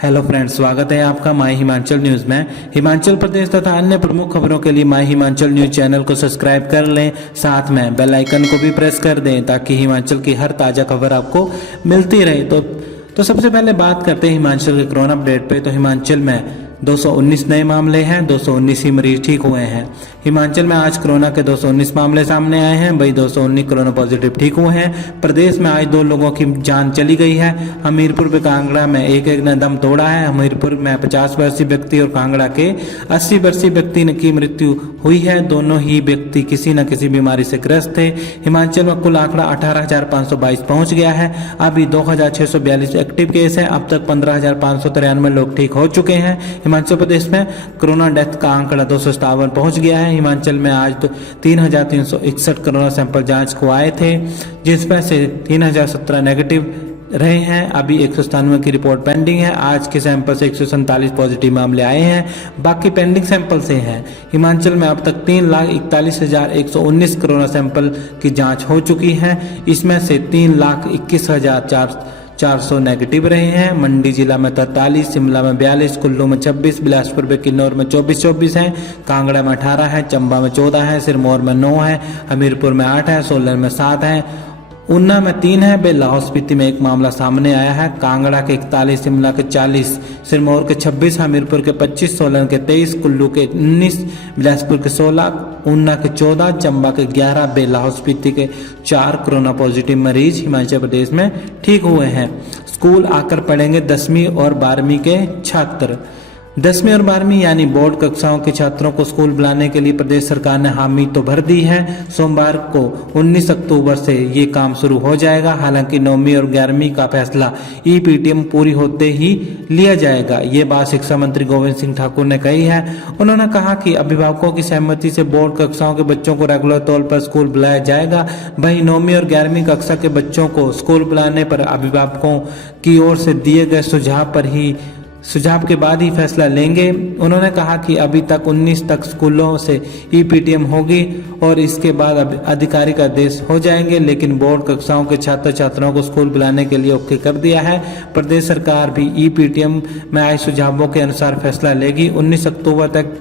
Hello friends, स्वागत है आपका माय हिमाचल न्यूज में। हिमाचल प्रदेश तथा अन्य प्रमुख खबरों के लिए माय हिमाचल न्यूज चैनल को सब्सक्राइब कर लें, साथ में बेल आइकन को भी प्रेस कर दें ताकि हिमाचल की हर ताज़ा खबर आपको मिलती रहे। तो सबसे पहले बात करते हैं हिमाचल के कोरोना अपडेट पे। तो हिमाचल में 219 नए मामले हैं, 219 ही मरीज ठीक हुए हैं। हिमाचल में आज कोरोना के 219 मामले सामने आए हैं, वही 219 कोरोना पॉजिटिव ठीक हुए हैं। प्रदेश में आज 2 लोगों की जान चली गई है। हमीरपुर व कांगड़ा में एक ने दम तोड़ा है। हमीरपुर में 50 वर्षीय व्यक्ति और कांगड़ा के 80 वर्षीय व्यक्ति की मृत्यु हुई है। दोनों ही व्यक्ति किसी न किसी बीमारी से ग्रस्त थे। हिमाचल में कुल आंकड़ा 18,522 पहुंच गया है। अभी 2,642 एक्टिव केस है। अब तक 15,593 लोग ठीक हो चुके हैं। हिमाचल प्रदेश में कोरोना डेथ का आंकड़ा 257 पहुंच गया है। हिमाचल में आज 3,361 कोरोना सैंपल जांच को आए थे, जिसमें से 3,017 नेगेटिव रहे हैं। अभी 197 की रिपोर्ट पेंडिंग है। आज के सैंपल से 147 पॉजिटिव मामले आए हैं, बाकी पेंडिंग सैंपल से हैं। हिमाचल में अब तक 3,41,119 कोरोना सैंपल की जांच हो चुकी है। इसमें से 3,21,400 नेगेटिव रहे हैं। मंडी जिला में 43, शिमला में 42, कुल्लू में 26, बिलासपुर व किन्नौर में 24 हैं, कांगड़ा में 18 है, चंबा में 14 है, सिरमौर में 9 है, हमीरपुर में 8 है, सोलन में 7 है, ऊना में 3 है। व लाहौल स्पीति में 1 मामला सामने आया है। कांगड़ा के 41, शिमला के 40, सिरमौर के 26, हमीरपुर के 25, सोलन के 23, कुल्लू के 19, बिलासपुर के 16, ऊना के 14, चंबा के 11, व लाहौल स्पीति के 4 कोरोना पॉजिटिव मरीज हिमाचल प्रदेश में ठीक हुए हैं। स्कूल आकर पढ़ेंगे 10वीं और 12वीं के छात्र। 10वीं और 12वीं यानी बोर्ड कक्षाओं के छात्रों को स्कूल बुलाने के लिए प्रदेश सरकार ने हामी तो भर दी है। सोमवार को 19 अक्टूबर से ये काम शुरू हो जाएगा। हालांकि 9वीं और 11वीं का फैसला ईपीटीएम पूरी होते ही लिया जाएगा। ये बात शिक्षा मंत्री गोविंद सिंह ठाकुर ने कही है। उन्होंने कहा कि अभिभावकों की सहमति से बोर्ड कक्षाओं के बच्चों को रेगुलर तौर पर स्कूल बुलाया जाएगा। वहीं 9वीं और 11वीं कक्षा के बच्चों को स्कूल बुलाने पर अभिभावकों की ओर से दिए गए सुझाव के बाद ही फैसला लेंगे। उन्होंने कहा कि अभी तक 19 तक स्कूलों से ईपीटीएम होगी और इसके बाद आधिकारिक आदेश हो जाएंगे, लेकिन बोर्ड कक्षाओं के छात्र छात्राओं को स्कूल बुलाने के लिए ओके कर दिया है। प्रदेश सरकार भी ईपीटीएम में आए सुझावों के अनुसार फैसला लेगी। 19 अक्टूबर तक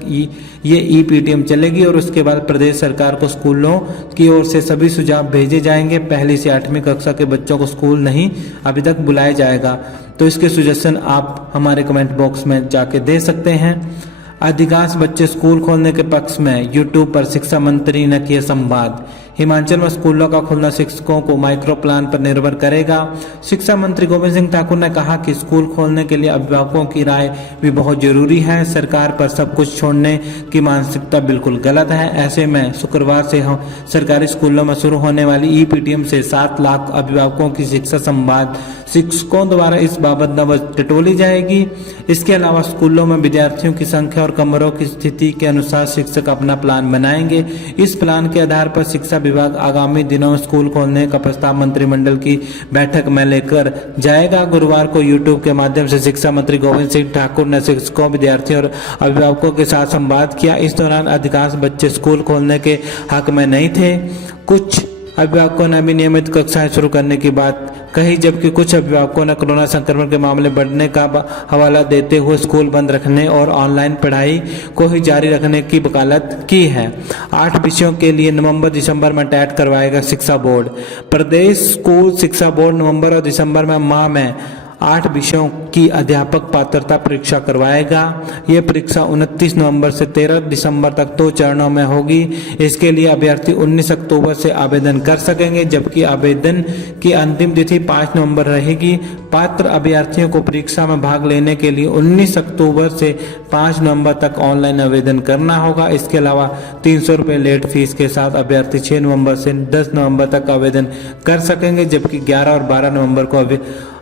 ये ईपीटीएम चलेगी और उसके बाद प्रदेश सरकार को स्कूलों की ओर से सभी सुझाव भेजे जाएंगे। 1ली से 8वीं कक्षा के बच्चों को स्कूल नहीं अभी तक बुलाया जाएगा। तो इसके सजेशन आप हमारे कमेंट बॉक्स में जाके दे सकते हैं। अधिकांश बच्चे स्कूल खोलने के पक्ष में। यूट्यूब पर शिक्षा मंत्री ने किया संवाद। हिमाचल में स्कूलों का खुलना शिक्षकों को माइक्रो प्लान पर निर्भर करेगा। शिक्षा मंत्री गोविंद सिंह ठाकुर ने कहा कि स्कूल खोलने के लिए अभिभावकों की राय भी बहुत जरूरी है। सरकार पर सब कुछ छोड़ने की मानसिकता बिल्कुल गलत है। ऐसे में शुक्रवार से सरकारी स्कूलों में शुरू होने वाली ईपीटीएम से 7 लाख अभिभावकों की शिक्षा संवाद शिक्षकों द्वारा इस बाबत नबज टटोली जाएगी। इसके अलावा स्कूलों में विद्यार्थियों की संख्या और कमरों की स्थिति के अनुसार शिक्षक अपना प्लान बनाएंगे। इस प्लान के आधार पर शिक्षा विभाग आगामी दिनों में स्कूल खोलने का प्रस्ताव मंत्रिमंडल की बैठक में लेकर जाएगा। गुरुवार को यूट्यूब के माध्यम से शिक्षा मंत्री गोविंद सिंह ठाकुर ने शिक्षकों, विद्यार्थियों और अभिभावकों के साथ संवाद किया। इस दौरान अधिकांश बच्चे स्कूल खोलने के हक में नहीं थे। कुछ अभिभावकों ने भी नियमित कक्षाएं शुरू करने की बात कही, जबकि कुछ अभिभावकों ने कोरोना संक्रमण के मामले बढ़ने का हवाला देते हुए स्कूल बंद रखने और ऑनलाइन पढ़ाई को ही जारी रखने की वकालत की है। 8 विषयों के लिए नवंबर-दिसंबर में टेट करवाएगा शिक्षा बोर्ड। प्रदेश स्कूल शिक्षा बोर्ड नवंबर और दिसंबर में माह में 8 विषयों की अध्यापक पात्रता परीक्षा करवाएगा। ये परीक्षा 29 नवंबर से 13 दिसंबर तक 2 चरणों में होगी। इसके लिए अभ्यर्थी 19 अक्टूबर से आवेदन कर सकेंगे, जबकि आवेदन की अंतिम तिथि 5 नवंबर रहेगी। पात्र अभ्यर्थियों को परीक्षा में भाग लेने के लिए 19 अक्टूबर से 5 नवंबर तक ऑनलाइन आवेदन करना होगा। इसके अलावा 300 रुपये लेट फीस के साथ अभ्यर्थी 6 नवंबर से 10 नवंबर तक आवेदन कर सकेंगे, जबकि 11 और 12 नवंबर को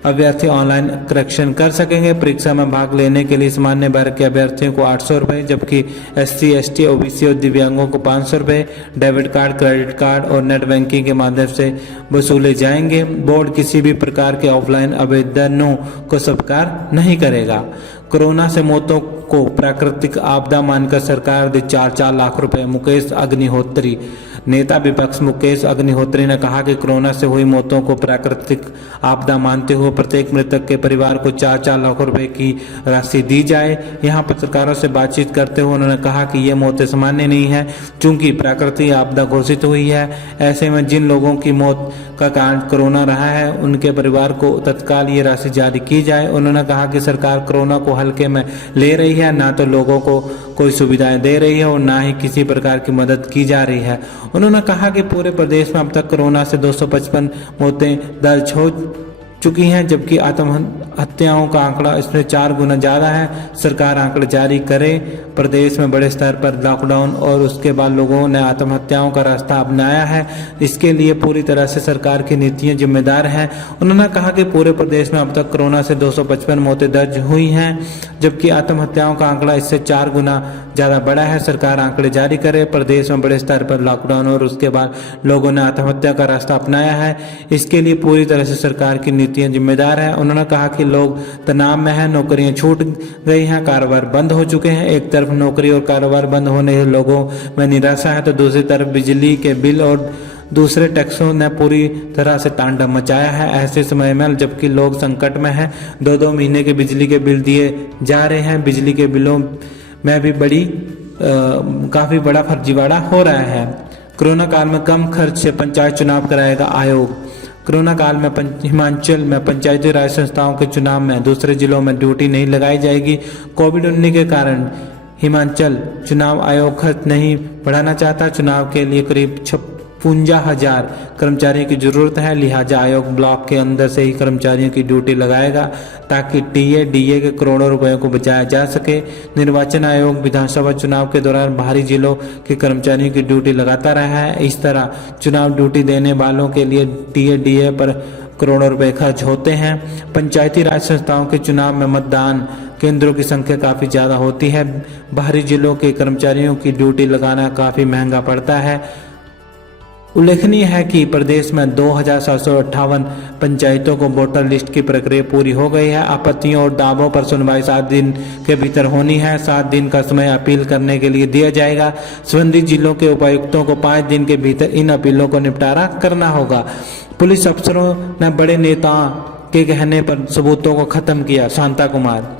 अभ्यर्थी ऑनलाइन करेक्शन कर सकेंगे। परीक्षा में भाग लेने के लिए सामान्य वर्ग के अभ्यर्थियों को 800 रुपये, जबकि SC, ST, OBC और दिव्यांगों को 500 रुपये डेबिट कार्ड, क्रेडिट कार्ड और नेट बैंकिंग के माध्यम से वसूले जाएंगे। बोर्ड किसी भी प्रकार के ऑफलाइन आवेदनों को स्वीकार नहीं करेगा। कोरोना से मौतों को प्राकृतिक आपदा मानकर सरकार दे 4-4 लाख रुपए। मुकेश अग्निहोत्री। नेता विपक्ष मुकेश अग्निहोत्री ने कहा कि कोरोना से हुई मौतों को प्राकृतिक आपदा मानते हुए प्रत्येक मृतक के परिवार को 4-4 लाख रुपए की राशि दी जाए। यहाँ पत्रकारों से बातचीत करते हुए उन्होंने कहा कि ये मौतें सामान्य नहीं है, चूंकि प्राकृतिक आपदा घोषित हुई है। ऐसे में जिन लोगों की मौत का कारण कोरोना रहा है उनके परिवार को तत्काल ये राशि जारी की जाए। उन्होंने कहा कि सरकार कोरोना को हल्के में ले रही है, ना तो लोगों को कोई सुविधाएं दे रही है और ना ही किसी प्रकार की मदद की जा रही है। उन्होंने कहा कि पूरे प्रदेश में अब तक कोरोना से 255 मौतें दर्ज हो चुकी हैं, जबकि आत्महत्याओं का आंकड़ा इसमें 4 गुना ज़्यादा है। सरकार आंकड़े जारी करे। प्रदेश में बड़े स्तर पर लॉकडाउन और उसके बाद लोगों ने आत्महत्याओं का रास्ता अपनाया है, इसके लिए पूरी तरह से सरकार की नीतियां जिम्मेदार हैं। उन्होंने कहा कि पूरे प्रदेश में अब तक कोरोना से 255 मौतें दर्ज हुई हैं, जबकि आत्महत्याओं का आंकड़ा इससे 4 गुना ज़्यादा बड़ा है। सरकार आंकड़े जारी करे। प्रदेश में बड़े स्तर पर लॉकडाउन और उसके बाद लोगों ने आत्महत्या का रास्ता अपनाया है, इसके लिए पूरी तरह से सरकार की नीतियां जिम्मेदार है। उन्होंने कहा कि लोग तनाव में हैं, नौकरियां छूट गई हैं, कारोबार बंद हो चुके हैं। एक तरफ नौकरी और कारोबार बंद होने से लोगों में निराशा है, तो दूसरी तरफ बिजली के बिल और दूसरे टैक्सों ने पूरी तरह से तांडव मचाया है। ऐसे समय में जबकि लोग संकट में हैं, 2-2 महीने के बिजली के बिल दिए जा रहे हैं। बिजली के बिलों में भी काफी बड़ा फर्जीवाड़ा हो रहा है। कोरोना काल में कम खर्च से पंचायत चुनाव कराएगा आयोग। कोरोना काल में हिमाचल में पंचायती राज संस्थाओं के चुनाव में दूसरे जिलों में ड्यूटी नहीं लगाई जाएगी। कोविड-19 के कारण हिमाचल चुनाव आयोग खर्च नहीं बढ़ाना चाहता। चुनाव के लिए करीब 56,000 कर्मचारियों की जरूरत है, लिहाजा आयोग ब्लॉक के अंदर से ही कर्मचारियों की ड्यूटी लगाएगा ताकि डीए के करोड़ों रुपयों को बचाया जा सके। निर्वाचन आयोग विधानसभा चुनाव के दौरान बाहरी जिलों के कर्मचारियों की ड्यूटी लगाता रहा है। इस तरह चुनाव ड्यूटी देने वालों के लिए डीए पर करोड़ों रुपए खर्च होते हैं। पंचायती राज संस्थाओं के चुनाव में मतदान केंद्रों की संख्या काफ़ी ज़्यादा होती है। बाहरी जिलों के कर्मचारियों की ड्यूटी लगाना काफ़ी महंगा पड़ता है। उल्लेखनीय है कि प्रदेश में 2,758 पंचायतों को वोटर लिस्ट की प्रक्रिया पूरी हो गई है। आपत्तियों और दावों पर सुनवाई 7 दिन के भीतर होनी है। 7 दिन का समय अपील करने के लिए दिया जाएगा। संबंधित जिलों के उपायुक्तों को 5 दिन के भीतर इन अपीलों को निपटारा करना होगा। पुलिस अफसरों ने बड़े नेताओं के कहने पर सबूतों को खत्म किया। शांता कुमार।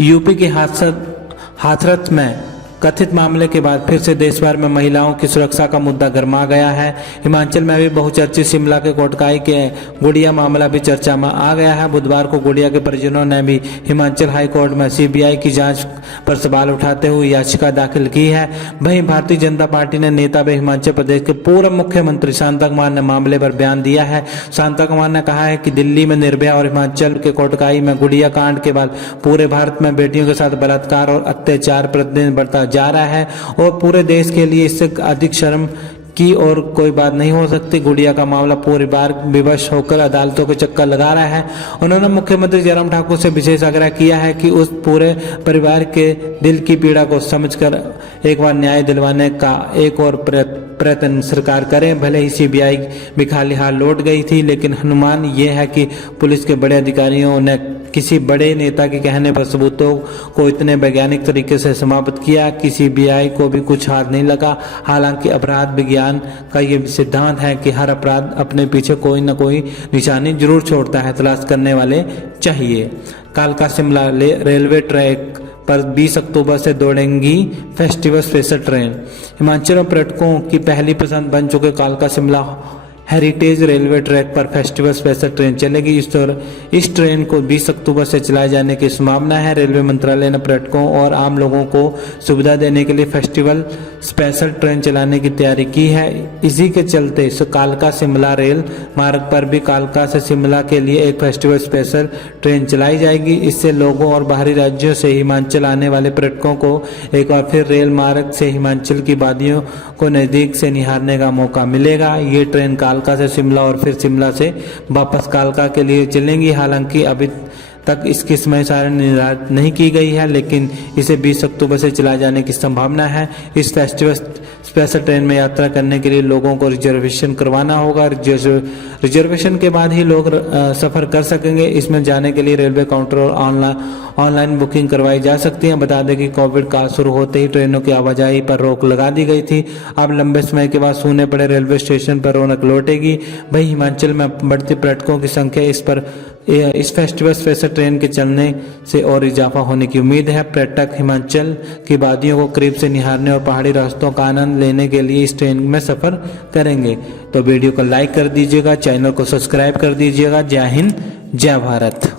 यूपी के हाथरस में कथित मामले के बाद फिर से देश भर में महिलाओं की सुरक्षा का मुद्दा गर्मा गया है। हिमाचल में भी बहुचर्चित शिमला के कोटखाई के गुड़िया मामला भी चर्चा में आ गया है। बुधवार को गुड़िया के परिजनों ने भी हिमाचल हाई कोर्ट में सीबीआई की जांच पर सवाल उठाते हुए याचिका दाखिल की है। वहीं भारतीय जनता पार्टी ने नेता व हिमाचल प्रदेश के पूर्व मुख्यमंत्री शांता कुमार ने मामले पर बयान दिया है। शांता कुमार ने कहा है कि दिल्ली में निर्भया और हिमाचल के कोटखाई में गुड़िया कांड के बाद पूरे भारत में बेटियों के साथ बलात्कार और अत्याचार प्रतिदिन बढ़ता जा रहा है और पूरे देश के लिए इससे अधिक शर्म की और कोई बात नहीं हो सकती। गुड़िया का मामला पूरी बार विवश होकर अदालतों के चक्कर लगा रहा है। उन्होंने मुख्यमंत्री जयराम ठाकुर से विशेष आग्रह किया है कि उस पूरे परिवार के दिल की पीड़ा को समझकर एक बार न्याय दिलवाने का एक और प्रयत्न सरकार करे। भले ही सीबीआई भी खाली हाथ लौट गई थी, लेकिन अनुमान यह है कि पुलिस के बड़े अधिकारियों ने किसी बड़े नेता के कहने पर सबूतों को इतने वैज्ञानिक तरीके से समाप्त किया कि सीबीआई को भी कुछ हाथ नहीं लगा। हालांकि अपराध विज्ञान का ये सिद्धांत है कि हर अपराध अपने पीछे कोई न कोई निशानी जरूर छोड़ता है, तलाश करने वाले चाहिए। कालका शिमला रेलवे ट्रैक पर 20 अक्टूबर से दौड़ेंगी फेस्टिवल स्पेशल ट्रेन। हिमाचल में पर्यटकों की पहली पसंद बन चुके कालका शिमला हेरिटेज रेलवे ट्रैक पर फेस्टिवल स्पेशल ट्रेन चलेगी। इस ट्रेन को 20 अक्टूबर से चलाए जाने की संभावना है। रेलवे मंत्रालय ने पर्यटकों और आम लोगों को सुविधा देने के लिए फेस्टिवल स्पेशल ट्रेन चलाने की तैयारी की है। इसी के चलते कालका शिमला रेल मार्ग पर भी कालका से शिमला के लिए एक फेस्टिवल स्पेशल ट्रेन चलाई जाएगी। इससे लोगों और बाहरी राज्यों से हिमाचल आने वाले पर्यटकों को एक बार फिर रेल मार्ग से हिमाचल की वादियों को नज़दीक से निहारने का मौका मिलेगा। ये ट्रेन कालका से शिमला और फिर शिमला से वापस कालका के लिए चलेंगी। हालांकि अभी तक इसकी समय सारणी निर्धारित नहीं की गई है, लेकिन इसे 20 अक्टूबर से चलाए जाने की संभावना है। इस फेस्टिवल स्पेशल ट्रेन में यात्रा करने के लिए लोगों को रिजर्वेशन करवाना होगा। रिजर्वेशन के बाद ही लोग सफर कर सकेंगे। इसमें जाने के लिए रेलवे काउंटर और ऑनलाइन बुकिंग करवाई जा सकती है। बता दें कि कोविड काल शुरू होते ही ट्रेनों की आवाजाही पर रोक लगा दी गई थी। अब लंबे समय के बाद सूने पड़े रेलवे स्टेशन पर रौनक लौटेगी। वहीं हिमाचल में बढ़ती पर्यटकों की संख्या इस फेस्टिवल स्पेशल ट्रेन के चलने से और इजाफा होने की उम्मीद है। पर्यटक हिमाचल की वादियों को करीब से निहारने और पहाड़ी रास्तों का आनंद लेने के लिए इस ट्रेन में सफर करेंगे। तो वीडियो को लाइक कर दीजिएगा, चैनल को सब्सक्राइब कर दीजिएगा। जय हिंद, जय भारत।